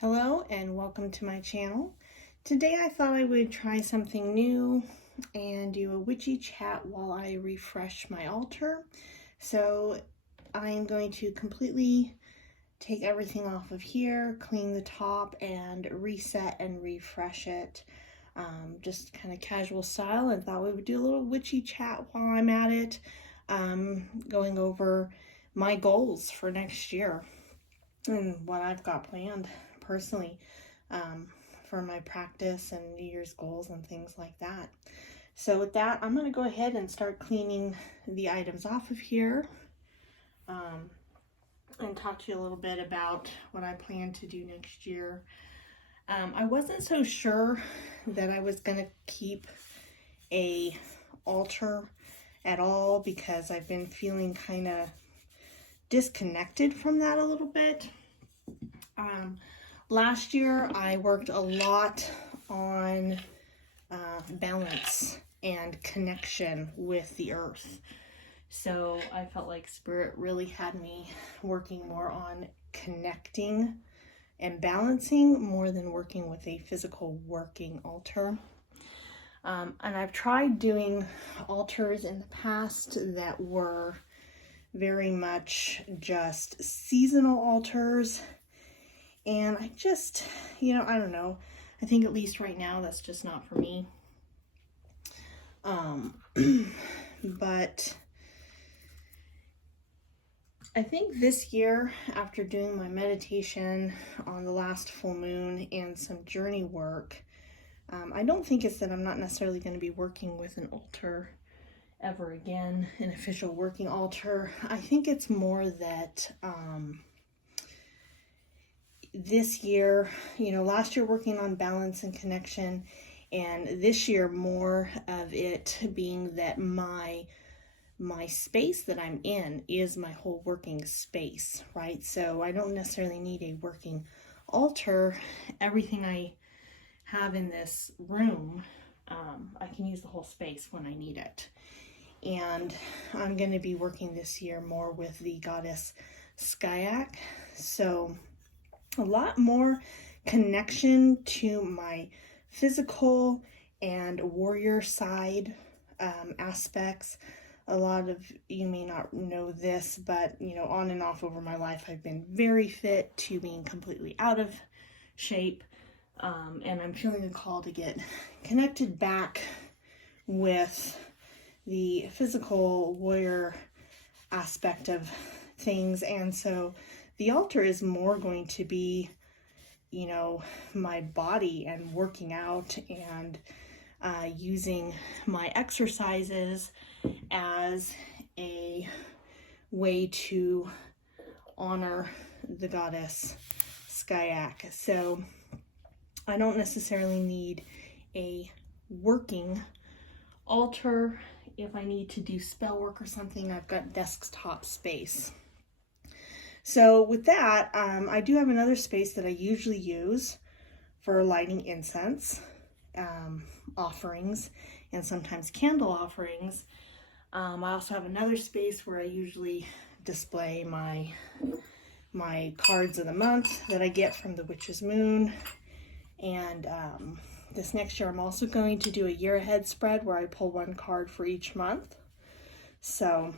Hello and welcome to my channel. Today I thought I would try something new and do a witchy chat while I refresh my altar. So I'm going to completely take everything off of here, clean the top, and reset and refresh it. Just kind of casual style, and thought we would do a little witchy chat while I'm at it, going over my goals for next year and what I've got planned personally for my practice and New Year's goals and things like that. So with that, I'm going to go ahead and start cleaning the items off of here and talk to you a little bit about what I plan to do next year. I wasn't so sure that I was going to keep a altar at all because I've been feeling kind of disconnected from that a little bit. Last year I worked a lot on balance and connection with the earth. So I felt like Spirit really had me working more on connecting and balancing more than working with a physical working altar. And I've tried doing altars in the past that were very much just seasonal altars. And I just, I don't know. I think at least right now that's just not for me. But I think this year, after doing my meditation on the last full moon and some journey work, I don't think it's that I'm not necessarily going to be working with an altar ever again, an official working altar. I think it's more that this year, last year working on balance and connection, and this year more of it being that my space that I'm in is my whole working space, right? So I don't necessarily need a working altar. Everything I have in this room, I can use the whole space when I need it. And I'm going to be working this year more with the goddess Skyak. So a lot more connection to my physical and warrior side aspects. A lot of you may not know this, but on and off over my life, I've been very fit to being completely out of shape. And I'm feeling a call to get connected back with the physical warrior aspect of things. And so the altar is more going to be, my body and working out and using my exercises as a way to honor the goddess Skyak. So I don't necessarily need a working altar. If I need to do spell work or something, I've got desktop space. So with that, I do have another space that I usually use for lighting incense, offerings, and sometimes candle offerings. I also have another space where I usually display my cards of the month that I get from the Witch's Moon. And this next year, I'm also going to do a year ahead spread where I pull one card for each month. So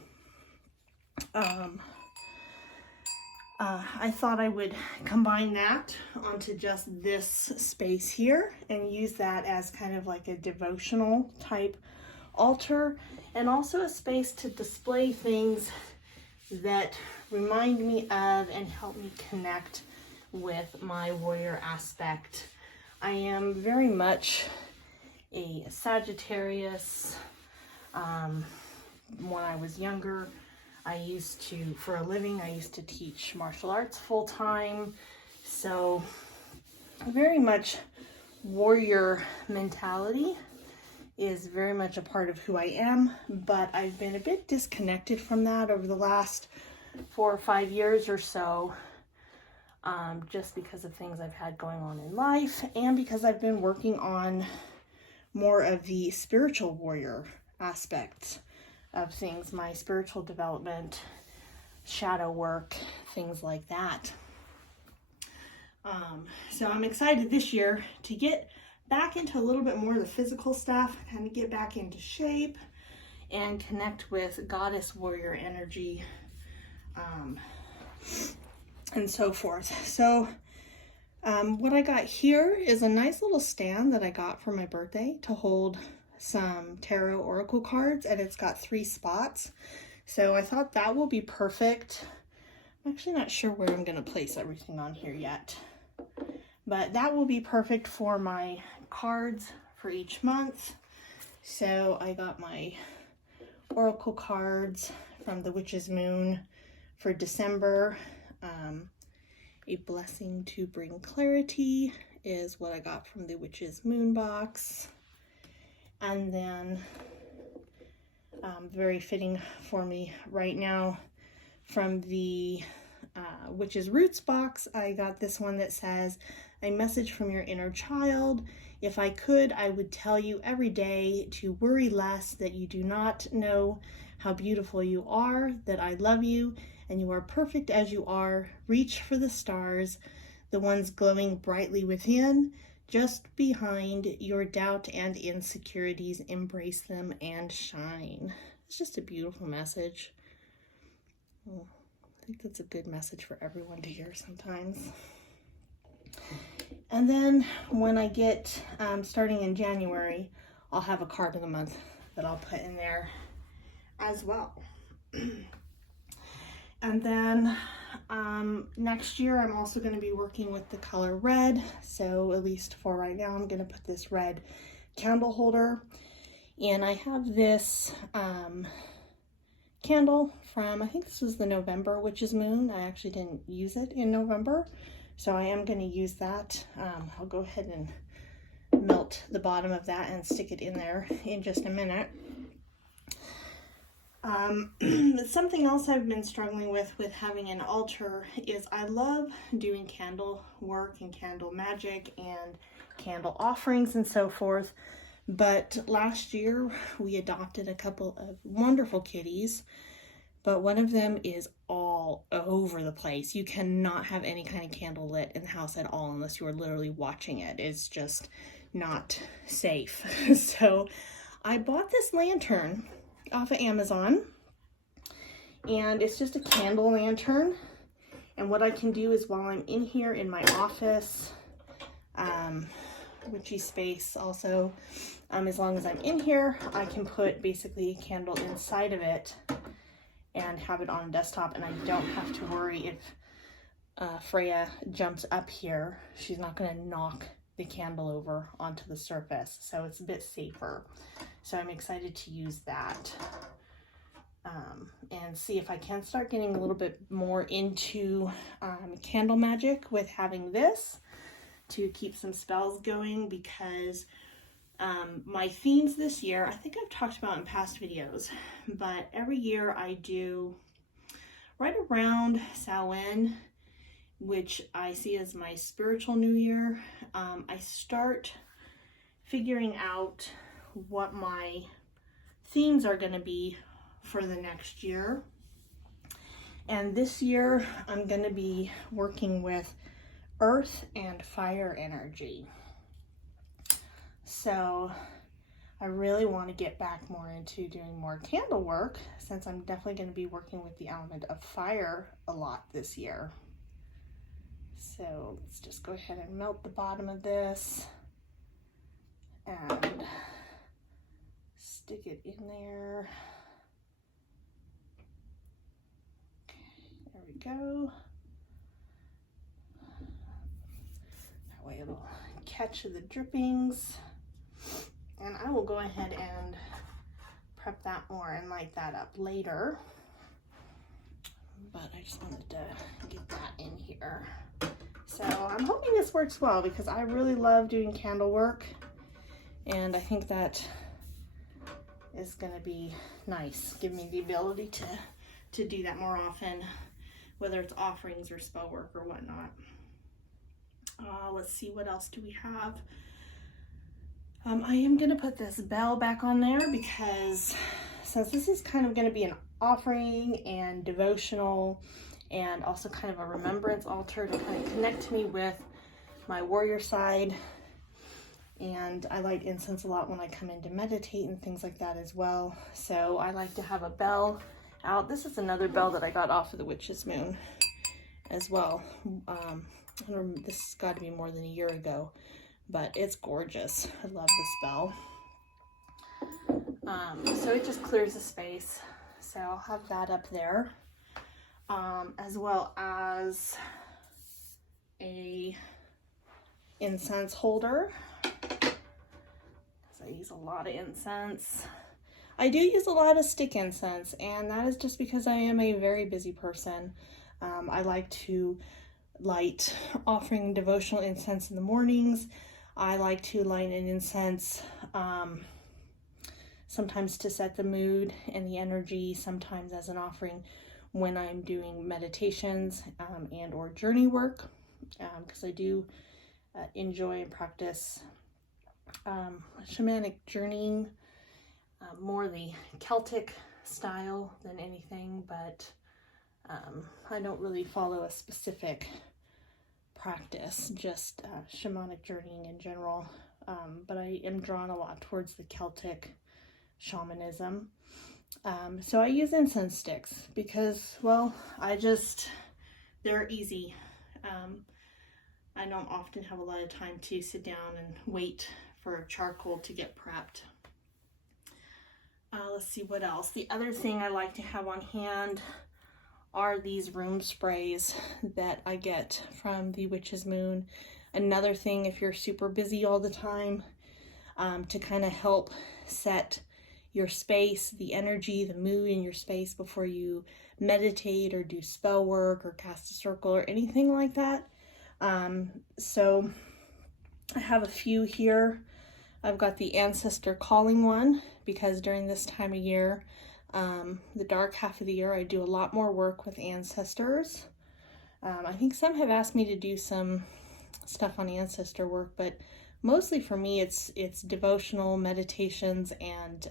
I thought I would combine that onto just this space here and use that as kind of like a devotional type altar, and also a space to display things that remind me of and help me connect with my warrior aspect. I am very much a Sagittarius. When I was younger, for a living, I used to teach martial arts full-time. So very much warrior mentality is very much a part of who I am, but I've been a bit disconnected from that over the last 4 or 5 years or so, just because of things I've had going on in life, and because I've been working on more of the spiritual warrior aspect of things, my spiritual development, shadow work, things like that. So I'm excited this year to get back into a little bit more of the physical stuff, kind of get back into shape and connect with goddess warrior energy, and so forth. So what I got here is a nice little stand that I got for my birthday to hold some tarot oracle cards, and it's got 3 spots. So I thought that will be perfect. I'm actually not sure where I'm going to place everything on here yet, but that will be perfect for my cards for each month. So I got my oracle cards from the Witch's Moon for December. A blessing to bring clarity is what I got from the Witch's Moon box. And then very fitting for me right now, from the Witch's Roots box, I got this one that says, a message from your inner child. If I could, I would tell you every day to worry less, that you do not know how beautiful you are, that I love you, and you are perfect as you are. Reach for the stars, the ones glowing brightly within, just behind your doubt and insecurities. Embrace them and shine. It's just a beautiful message. Well, I think that's a good message for everyone to hear sometimes. And then when I get starting in January, I'll have a card of the month that I'll put in there as well. And then next year I'm also going to be working with the color red. So at least for right now, I'm going to put this red candle holder. And I have this candle from, I think this was the November Witch's Moon. I actually didn't use it in November, so I am going to use that. I'll go ahead and melt the bottom of that and stick it in there in just a minute. Something else I've been struggling with having an altar is I love doing candle work and candle magic and candle offerings and so forth. But last year we adopted a couple of wonderful kitties, but one of them is all over the place. You cannot have any kind of candle lit in the house at all unless you are literally watching it. It's just not safe. So I bought this lantern off of Amazon, and it's just a candle lantern. And what I can do is, while I'm in here in my office, witchy space also, as long as I'm in here, I can put basically a candle inside of it and have it on a desktop, and I don't have to worry if Freya jumps up here. She's not going to knock the candle over onto the surface, so it's a bit safer. So I'm excited to use that and see if I can start getting a little bit more into candle magic with having this to keep some spells going, because my themes this year, I think I've talked about in past videos, but every year I do right around Samhain, which I see as my spiritual new year. I start figuring out what my themes are going to be for the next year. And this year I'm going to be working with earth and fire energy. So I really want to get back more into doing more candle work, since I'm definitely going to be working with the element of fire a lot this year. So let's just go ahead and melt the bottom of this and stick it in there. Okay, there we go. That way it'll catch the drippings. And I will go ahead and prep that more and light that up later. But I just wanted to get that in here. So I'm hoping this works well, because I really love doing candle work, and I think that is going to be nice. Give me the ability to do that more often, whether it's offerings or spell work or whatnot. Let's see, what else do we have? I am going to put this bell back on there, because since this is kind of going to be an offering and devotional and also kind of a remembrance altar to kind of connect me with my warrior side. And I light incense a lot when I come in to meditate and things like that as well. So I like to have a bell out. This is another bell that I got off of the Witch's Moon as well. This has got to be more than a year ago, but it's gorgeous. I love this bell. So it just clears the space. So I'll have that up there, as well as a incense holder. I use a lot of incense. I do use a lot of stick incense, and that is just because I am a very busy person. I like to light offering devotional incense in the mornings. I like to light an incense sometimes to set the mood and the energy, sometimes as an offering when I'm doing meditations and or journey work, because I do enjoy and practice shamanic journeying, more the Celtic style than anything, but I don't really follow a specific practice, just shamanic journeying in general, but I am drawn a lot towards the Celtic shamanism. So I use incense sticks because, well, they're easy. I don't often have a lot of time to sit down and wait for charcoal to get prepped. Let's see what else. The other thing I like to have on hand are these room sprays that I get from the Witch's Moon. Another thing, if you're super busy all the time, to kind of help set your space, the energy, the mood in your space before you meditate or do spell work or cast a circle or anything like that. So I have a few here. I've got the ancestor calling one because during this time of year, the dark half of the year, I do a lot more work with ancestors. I think some have asked me to do some stuff on ancestor work, but mostly for me, it's devotional meditations and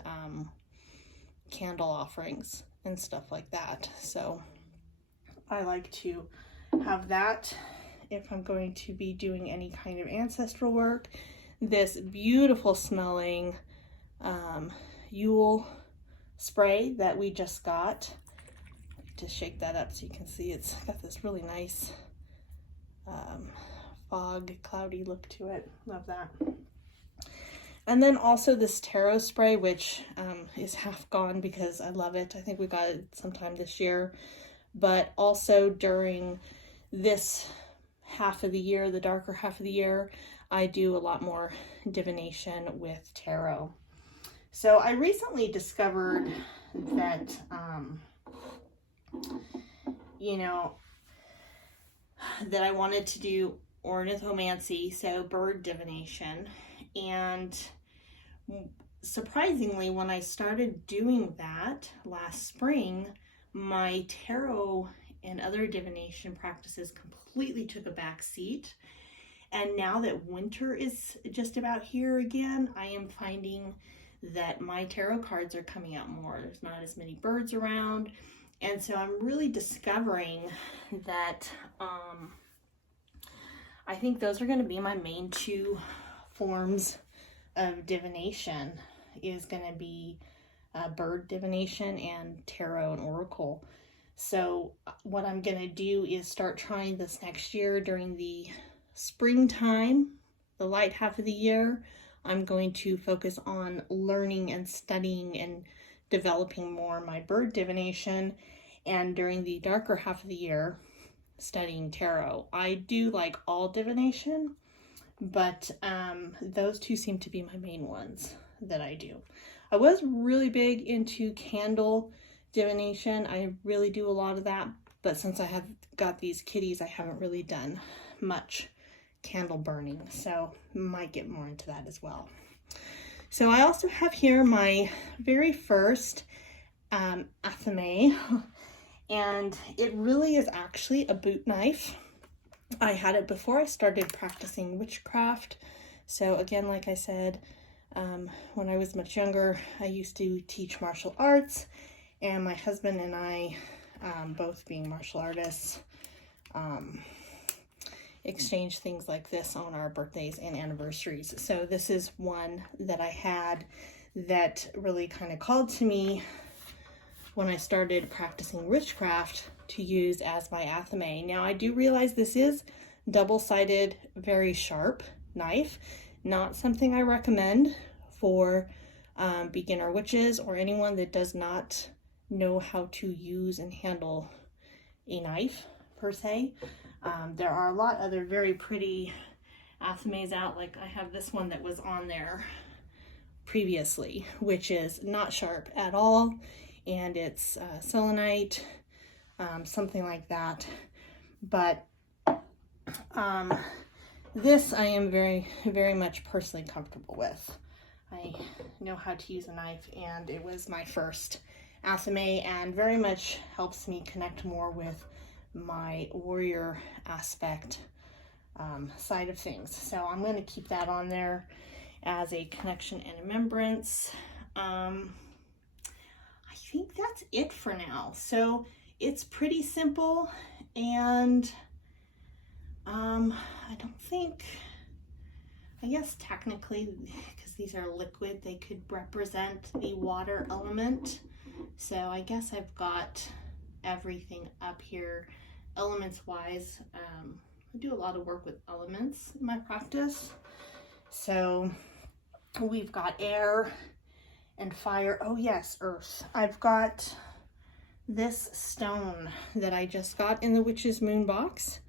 candle offerings and stuff like that. So I like to have that if I'm going to be doing any kind of ancestral work. This beautiful smelling Yule spray that we just got. To shake that up so you can see it's got this really nice fog, cloudy look to it. Love that. And then also this tarot spray, which is half gone because I love it. I think we got it sometime this year. But also during this half of the year, the darker half of the year, I do a lot more divination with tarot. So I recently discovered that, that I wanted to do ornithomancy, so bird divination. And surprisingly, when I started doing that last spring, my tarot and other divination practices completely took a back seat. And now that winter is just about here again, I am finding that my tarot cards are coming out more. There's not as many birds around. And so I'm really discovering that I think those are going to be my main two forms of divination, is going to be bird divination and tarot and oracle. So what I'm going to do is start trying this next year during the springtime, the light half of the year. I'm going to focus on learning and studying and developing more my bird divination, and during the darker half of the year, studying tarot. I do like all divination, but those two seem to be my main ones that I do. I was really big into candle divination. I really do a lot of that, but since I have got these kitties, I haven't really done much candle burning, so might get more into that as well. So I also have here my very first athame, and it really is actually a boot knife. I had it before I started practicing witchcraft. So again, like I said, when I was much younger, I used to teach martial arts, and my husband and I, both being martial artists, exchange things like this on our birthdays and anniversaries. So this is one that I had that really kind of called to me when I started practicing witchcraft to use as my athame. Now I do realize this is double-sided, very sharp knife. Not something I recommend for beginner witches or anyone that does not know how to use and handle a knife per se. There are a lot other very pretty athames out, like I have this one that was on there previously, which is not sharp at all, and it's selenite, something like that. But this I am very, very much personally comfortable with. I know how to use a knife, and it was my first athame, and very much helps me connect more with my warrior aspect side of things. So I'm going to keep that on there as a connection and remembrance. I think that's it for now. So it's pretty simple, and I don't think, I guess technically, because these are liquid, they could represent the water element. So I guess I've got everything up here elements wise. I do a lot of work with elements in my practice. So we've got air and fire. Oh yes, earth. I've got this stone that I just got in the Witch's Moon box,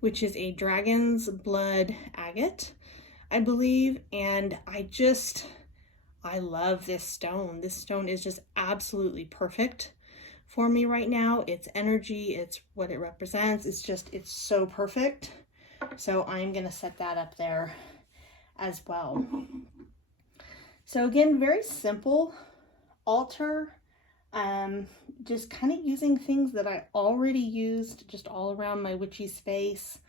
which is a dragon's blood agate, I believe. And I love this stone. This stone is just absolutely perfect for me right now. It's energy, it's what it represents. It's so perfect. So I'm gonna set that up there as well. So again, very simple altar. Just kind of using things that I already used just all around my witchy space.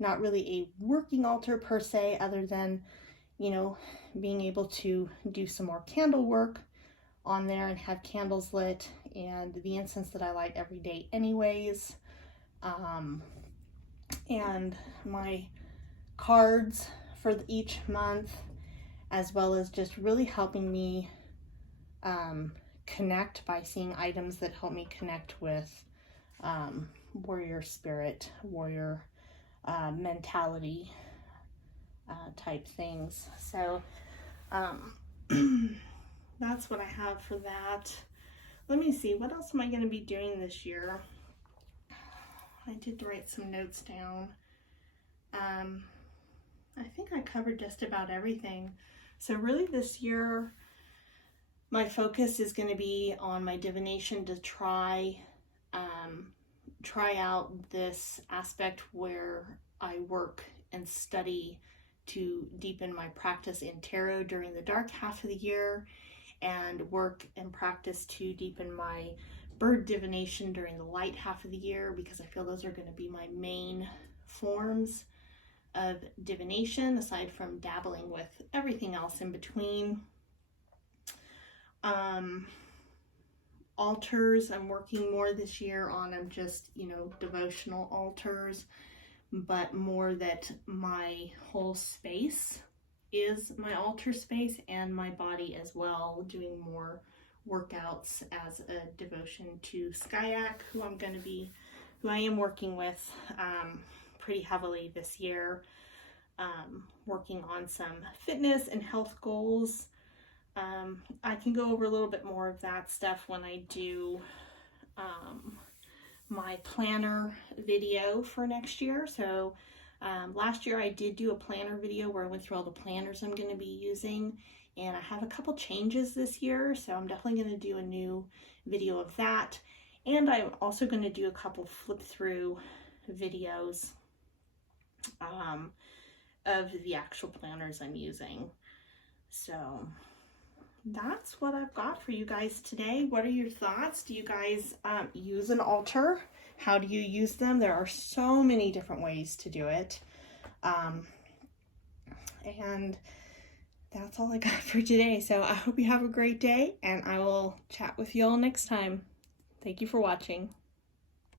Not really a working altar per se, other than, you know, being able to do some more candle work on there and have candles lit, and the incense that I light every day anyways. And my cards for each month, as well as just really helping me connect by seeing items that help me connect with warrior spirit, warrior mentality type things. So that's what I have for that. Let me see, what else am I going to be doing this year? I did write some notes down. I think I covered just about everything. So really this year, my focus is going to be on my divination to try out this aspect where I work and study to deepen my practice in tarot during the dark half of the year, and work and practice to deepen my bird divination during the light half of the year, because I feel those are going to be my main forms of divination, aside from dabbling with everything else in between. Altars, I'm working more this year on them, just, you know, devotional altars, but more that my whole space is my altar space, and my body as well, doing more workouts as a devotion to Skyak, who I am working with pretty heavily this year, working on some fitness and health goals. I can go over a little bit more of that stuff when I do my planner video for next year. So last year I did do a planner video where I went through all the planners I'm going to be using, and I have a couple changes this year, so I'm definitely going to do a new video of that. And I'm also going to do a couple flip through videos of the actual planners I'm using. So that's what I've got for you guys today. What are your thoughts? Do you guys use an altar? How do you use them? There are so many different ways to do it. And that's all I got for today. So I hope you have a great day, and I will chat with you all next time. Thank you for watching.